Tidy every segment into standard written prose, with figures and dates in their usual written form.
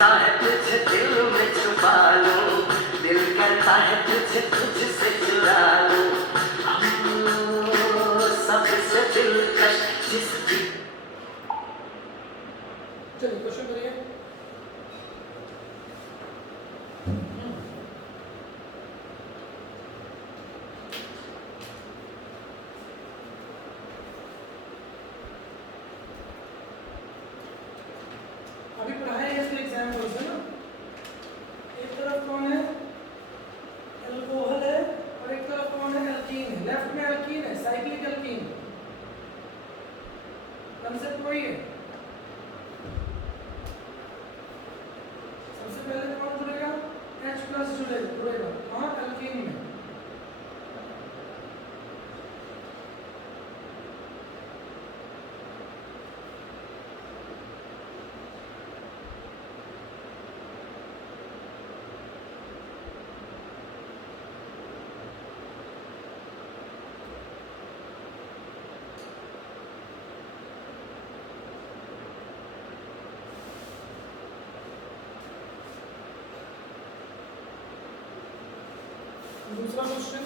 है तुझे दिल में छुपा लूं, दिल कहता है तुझे तुझसे चुरा लूं, सबसे दिलकश जिसकी। चलिए क्वेश्चन करिए। अभी पढ़ाए हैं इसके एग्जाम्पल्स है ना। एक तरफ कौन है, एल्कोहल है, और एक तरफ कौन है, एल्कीन है। लेफ्ट में एल्कीन है, साइक्लिक एल्कीन। कंसेप्ट वही है। सबसे पहले कौन जुड़ेगा, H+ जुड़ेगा कहाँ, एल्कीन में। दूसरा क्वेश्चन,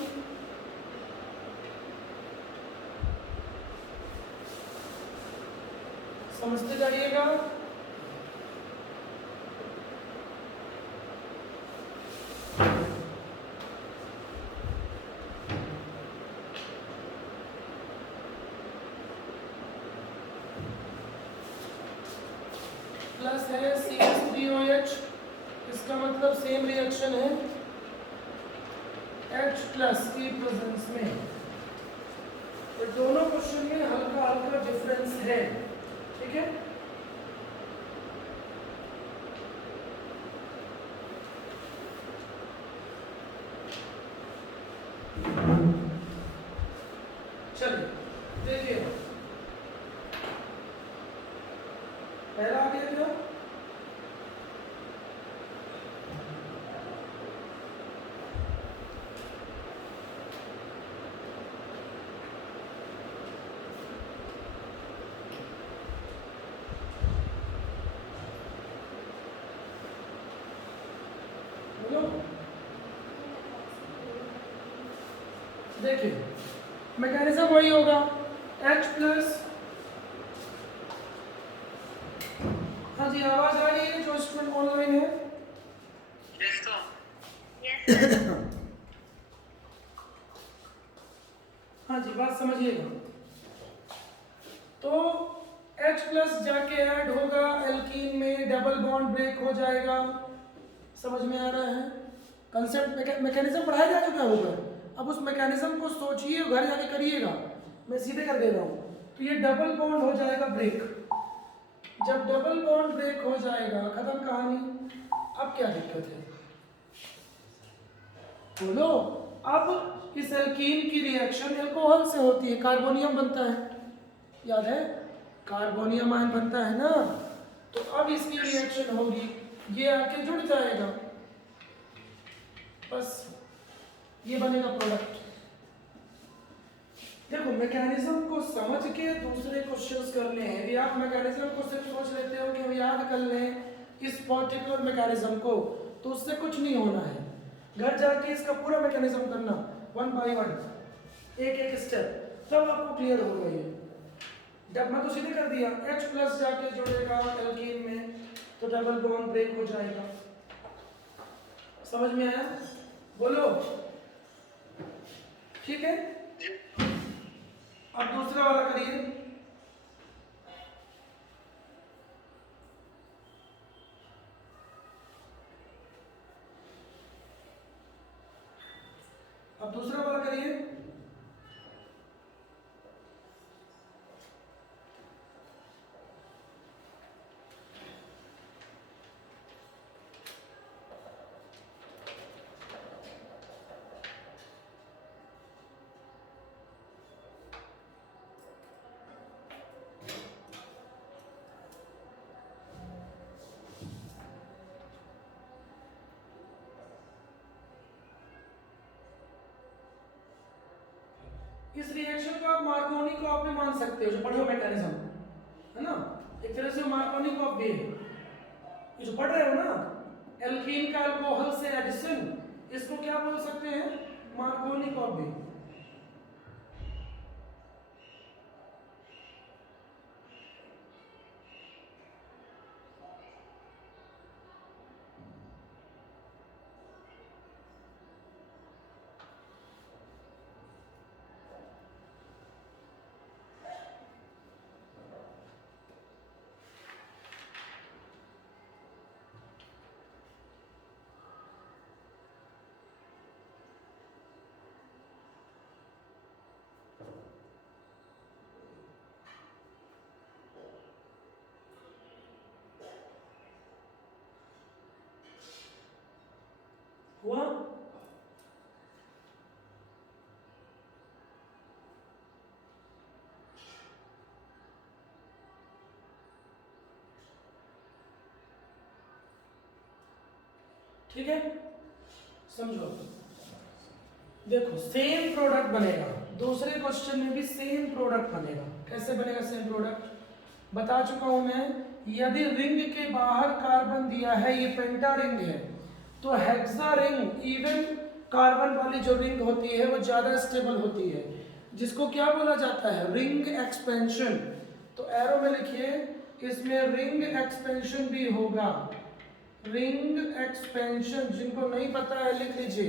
समझते जाइएगा। प्लस है CH3OH, इसका मतलब सेम रिएक्शन है H+ की प्रेजेंस में। तो दोनों क्वेश्चन में हल्का हल्का डिफरेंस है, ठीक है। चलिए देखिए, पहला आ गया क्या, बोलो। देखिए मैकेनिज्म वही होगा, H+। हाँ जी, आवाज आ रही है जो स्टूडेंट ऑनलाइन है। हाँ जी, बात समझिएगा। तो H+ जाके ऐड होगा एल्कीन में, डबल बॉन्ड ब्रेक हो जाएगा। समझ में आ रहा है, कंसेप्ट मैकेनिज्म पढ़ाया जा चुका होगा। अब उस मैकेनिज्म को सोचिए, घर जाके करिएगा, मैं सीधे कर दे रहा हूँ। तो ये डबल बॉन्ड हो जाएगा ब्रेक। जब डबल बॉन्ड ब्रेक हो जाएगा, खत्म कहानी। अब क्या दिक्कत है, बोलो। अब इस एल्कीन की रिएक्शन एल्कोहल से होती है, कार्बोनियम बनता है, याद है, कार्बोनियम आयन बनता है ना। तो अब इसकी रिएक्शन होगी, ये आके जुड़ जाएगा, बस ये बनेगा प्रोडक्ट। देखो मैकेनिज्म को समझ के दूसरे क्वेश्चंस करने हैं। यदि आप मैकेनिज्म को सिर्फ सोच लेते हो कि हम याद कर लें इस पर्टिकुलर मैकेनिज्म को, तो उससे कुछ नहीं होना है। घर जाके इसका पूरा मैकेनिज्म करना, 1 बाय 1, एक एक स्टेप, तब आपको क्लियर होगा ये। जब मैं तो सीधे कर दिया, H+ जाके जुड़ेगा एल्कीन में, तो डबल बॉन्ड ब्रेक हो जाएगा। समझ में आया, बोलो, ठीक है। अब दूसरा वाला करिए। अब दूसरा वाला करिए। इस रिएक्शन को आप मार्कोनी को आप भी मान सकते हो, जो पढ़े हो मैकेनिज्म, है ना। एक तरह से मार्कोनी को आप भी है। ये जो पढ़ रहे हो ना, एल्कीन का अल्कोहल से एडिशन, इसको क्या बोल सकते हैं? Markovnikov copy. हुआ? ठीक है, समझो। देखो सेम प्रोडक्ट बनेगा, दूसरे क्वेश्चन में भी सेम प्रोडक्ट बनेगा। कैसे बनेगा सेम प्रोडक्ट? बता चुका हूं मैं। यदि रिंग के बाहर कार्बन दिया है, ये पेंटा रिंग है, तो हेक्सा रिंग, इवन कार्बन वाली जो रिंग होती है वो ज्यादा स्टेबल होती है, जिसको क्या बोला जाता है? Ring expansion. तो एरो में लिखिए, इसमें रिंग एक्सपेंशन भी होगा। रिंग एक्सपेंशन, जिनको नहीं पता है लिख लीजिए।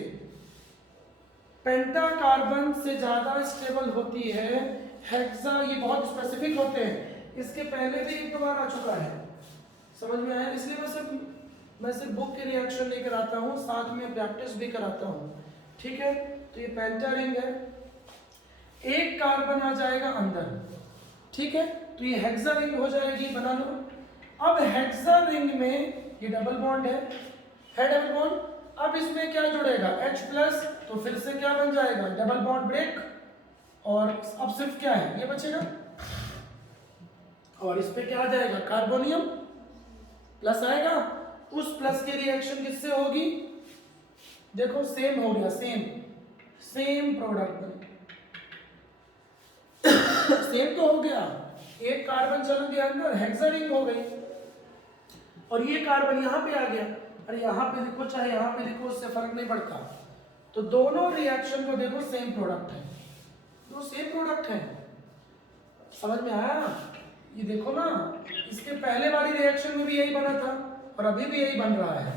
पेंटा कार्बन से ज्यादा स्टेबल होती है, हेक्सा, ये बहुत स्पेसिफिक होते हैं। इसके पहले भी एक बार आ चुका है, समझ में आया? इसलिए मैं सिर्फ बुक के रिएक्शन लेकर आता हूँ, साथ में प्रैक्टिस भी कराता हूँ। ठीक है, तो ये पेंटा रिंग है, एक कार्बन आ जाएगा अंदर। ठीक है, तो ये हेक्सा रिंग हो जाएगी, बना लो। अब हेक्सा रिंग में ये डबल बॉन्ड है डबल बॉन्ड। अब इसमें क्या जुड़ेगा? H प्लस, तो फिर से क्या बन जाएगा? Double bond break. और अब सिर्फ क्या है? ये बचेगा, और इस पे क्या आ जाएगा? कार्बोनियम प्लस आएगा। उस प्लस की रिएक्शन किससे होगी? देखो सेम हो गया, सेम प्रोडक्ट बने। सेम तो हो गया, एक कार्बन चला गया अंदर, हेक्सा रिंग हो गई, और ये कार्बन यहाँ पे आ गया। अरे यहाँ पे लिखो चाहे यहाँ पे लिखो, उससे फर्क नहीं पड़ता। तो दोनों रिएक्शन को देखो सेम प्रोडक्ट है, दो सेम प्रोडक्ट है। समझ में आया? ये देखो ना, इसके पहले वाली रिएक्शन में भी यही बना था और अभी भी यही बन रहा है।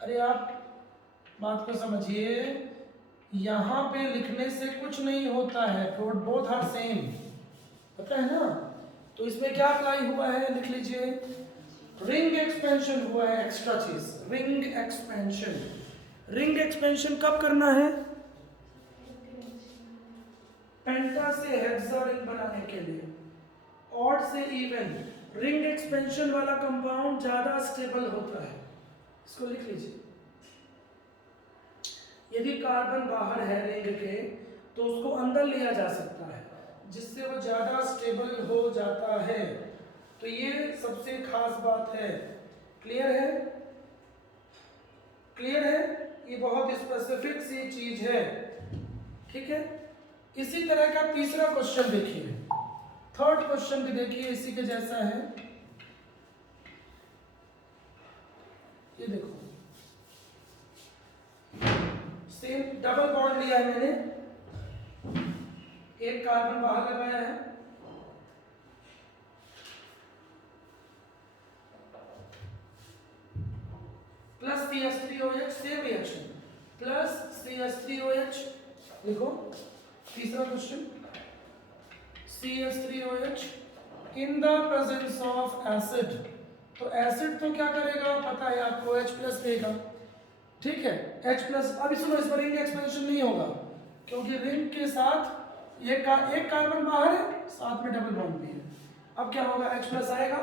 अरे आप बात को समझिए, यहाँ पे लिखने से कुछ नहीं होता है, बोथ आर सेम, पता है ना? तो इसमें क्या अप्लाई हुआ है? लिख लीजिए, रिंग एक्सपेंशन हुआ है। एक्स्ट्रा चीज, रिंग एक्सपेंशन। रिंग एक्सपेंशन कब करना है? पेंटा से हेक्सा रिंग बनाने के लिए, ऑड से इवन। रिंग एक्सपेंशन वाला कंपाउंड ज्यादा स्टेबल होता है, इसको लिख लीजिए। यदि कार्बन बाहर है रिंग के, तो उसको अंदर लिया जा सकता है, जिससे वो ज्यादा स्टेबल हो जाता है। तो ये सबसे खास बात है। क्लियर है? क्लियर है? ये बहुत स्पेसिफिक सी चीज है। ठीक है, इसी तरह का तीसरा क्वेश्चन देखिए, थर्ड क्वेश्चन भी देखिए, इसी के जैसा है। ये देखो, सेम डबल बॉन्ड लिया है मैंने, एक कार्बन बाहर लगाया है, plus CH3OH, same reaction, plus CH3OH। लिखो तीसरा question, CH3OH in the presence of acid. तो एसिड तो क्या करेगा पता है आपको? H प्लस देगा। ठीक है, H प्लस। अब सुनो, इस पर रिंग एक्सपेंशन नहीं होगा, क्योंकि रिंग के साथ एक कार्बन बाहर है, साथ में डबल बॉन्ड भी है। अब क्या होगा? H प्लस आएगा,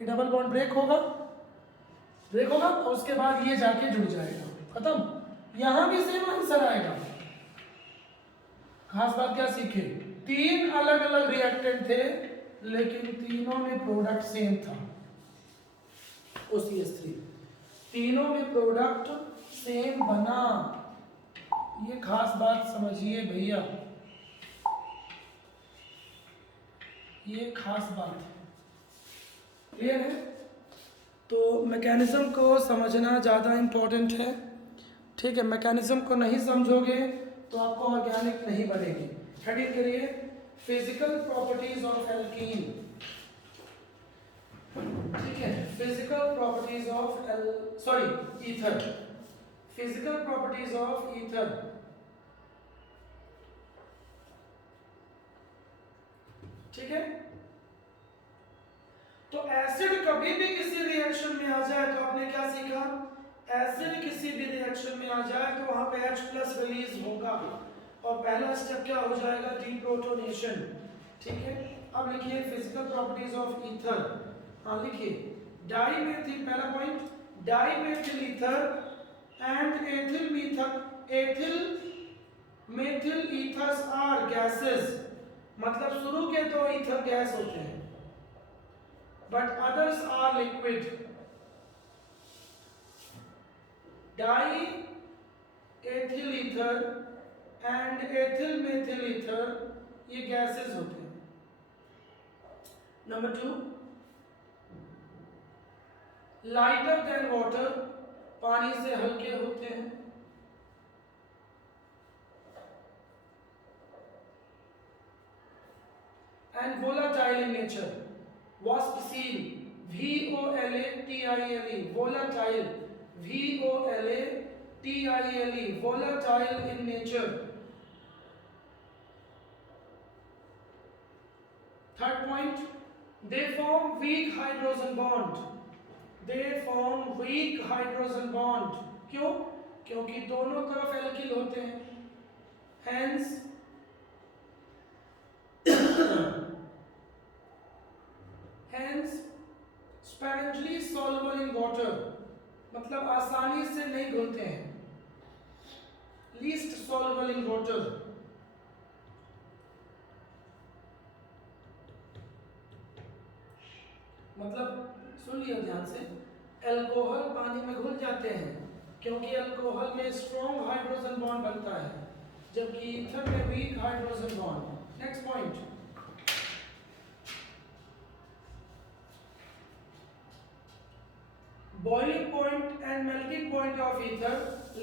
ये डबल बॉन्ड ब्रेक होगा, और उसके बाद ये जाके जुड़ जाएगा, खत्म। यहां भी सेम आंसर आएगा। खास बात क्या सीखे? तीन अलग अलग रिएक्टेंट थे, लेकिन तीनों में प्रोडक्ट सेम था, OCH3। तीनों में प्रोडक्ट सेम बना। ये खास बात समझिए भैया, ये खास बात है। क्लियर है? तो मैकेनिज़्म को समझना ज़्यादा इम्पोर्टेंट है, ठीक है। मैकेनिज़्म को नहीं समझोगे तो आपको ऑर्गेनिक नहीं बनेगी। हेडिंग करिए फिजिकल प्रॉपर्टीज ऑफ एल्कीन, ठीक है। Physical properties of ether, physical properties of ether. ठीक है। तो एसिड कभी भी किसी रिएक्शन में आ जाए तो आपने क्या सीखा, एसिड किसी भी रिएक्शन में आ जाए तो वहां पे H+ रिलीज होगा और पहला स्टेप क्या हो जाएगा, डीप्रोटोनेशन। ठीक है। अब लिखिए फिजिकल प्रॉपर्टीज ऑफ ईथर। हाँ लिखिए डाईमेथिल, पहला point, dimethyl ether and ethyl methyl ethers are gases. मतलब शुरू के तो ईथर गैस होते हैं but others are liquid. Diethyl ether and ethyl methyl ether ये गैसेस होते हैं। नंबर 2, लाइटर देन वाटर, पानी से हल्के होते हैं। एंड वोलाटाइल इन नेचर, वास्पसील, VOLATILE, volatile, VOLATILE, volatile in nature. Third point, they form weak hydrogen bond. They form weak hydrogen bond. क्यों? क्योंकि दोनों तरफ एल्किल होते हैं। Hence, sparingly soluble in water, मतलब आसानी से नहीं घुलते हैं। लीस्ट soluble in water, मतलब सुन लियो ध्यान से, अल्कोहल पानी में घुल जाते हैं क्योंकि अल्कोहल में स्ट्रॉन्ग हाइड्रोजन बॉन्ड बनता है जबकि ईथर में weak hydrogen bond. Next point, boiling point and melting point of ether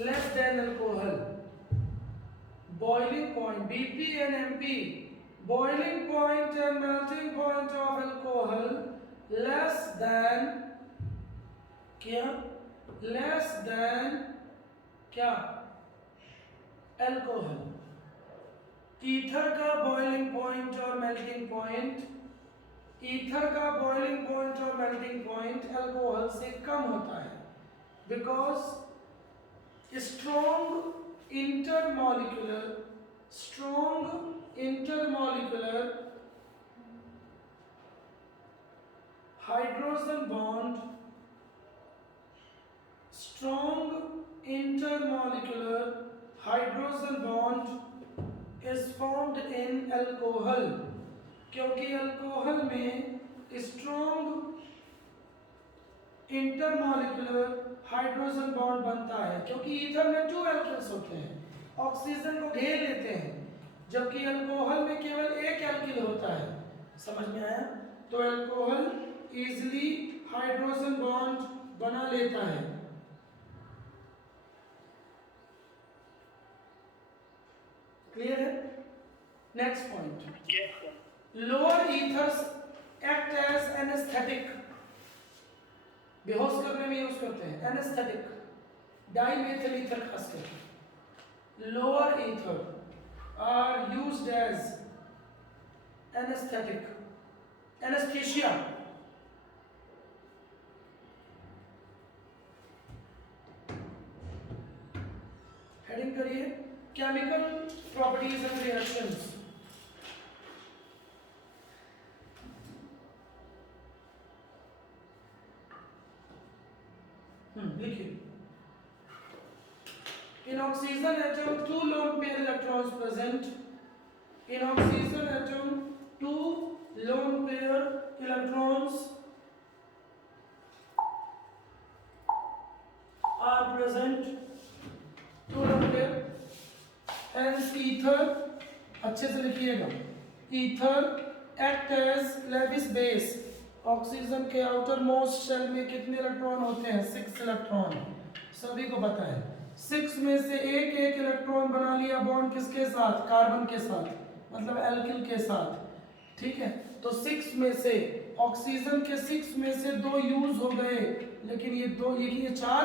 less than alcohol. Boiling point, BP and MP, boiling point and melting point of alcohol less than क्या, less than क्या, alcohol। Ether का boiling point और melting point, ether का boiling point और melting point alcohol से कम होता है because strong intermolecular hydrogen bond, strong intermolecular hydrogen bond is formed in alcohol. क्योंकि अल्कोहल में स्ट्रॉन्ग इंटरमॉलिक्यूलर हाइड्रोजन बॉन्ड बनता है क्योंकि ईथर में 2 एल्किल्स होते हैं, ऑक्सीजन को घेर लेते हैं, जबकि अल्कोहल में केवल 1 एल्किल होता है। समझ में आया? तो अल्कोहल इजीली हाइड्रोजन बॉन्ड बना लेता है। क्लियर है? Next point, lower ethers act as anaesthetic, बेहोश करने में यूज करते हैं एनेस्थेटिक, डाईमेथिल ईथर खास करके। Lower ether are used as anaesthetic, anaesthesia. Heading करिए केमिकल प्रॉपर्टीज एंड रिएक्शंस। लिखिए, in oxygen atom 2 lone pair electrons present, in oxygen atom 2 lone pair electrons are present, 2 lone pair, hence ether, अच्छे से लिखिएगा, ether act as Lewis base, oxygen के outer most shell में कितने electron होते हैं? 6 electron, सभी को पता है। 6 में से एक एक इलेक्ट्रॉन बना लिया बॉन्ड किसके साथ? कार्बन के साथ, मतलब एल्किल के साथ, ठीक है। तो 6 में से ऑक्सीजन के 6 में से 2 यूज हो गए, लेकिन ये 4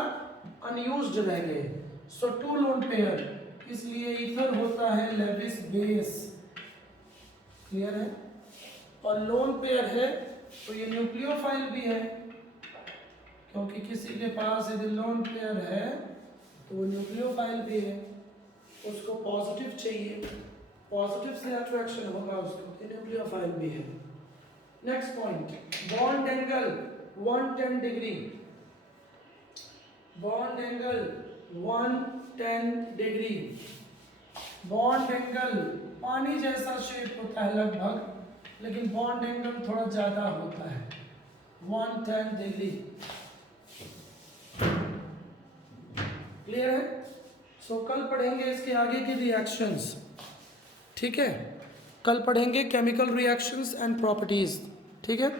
अनयूज्ड रह गए। सो 2 लोन पेयर, इसलिए ईथर होता है लेविस बेस। क्लियर है? और लोन पेयर है तो ये न्यूक्लियोफाइल भी है, क्योंकि किसी के पास यदि लोन पेयर है तो वो न्यूक्लियोफाइल भी है, उसको पॉजिटिव चाहिए, पॉजिटिव से अट्रैक्शन होगा उसको, ये न्यूक्लियोफाइल भी है। Next point, bond angle 110 degree, bond angle 110 degree. Bond angle पानी जैसा शेप होता है लगभग, लेकिन बॉन्ड एंगल थोड़ा ज्यादा होता है, 110 डिग्री। क्लियर है? सो कल पढ़ेंगे इसके आगे की रिएक्शंस, ठीक है। कल पढ़ेंगे केमिकल रिएक्शंस एंड प्रॉपर्टीज, ठीक है।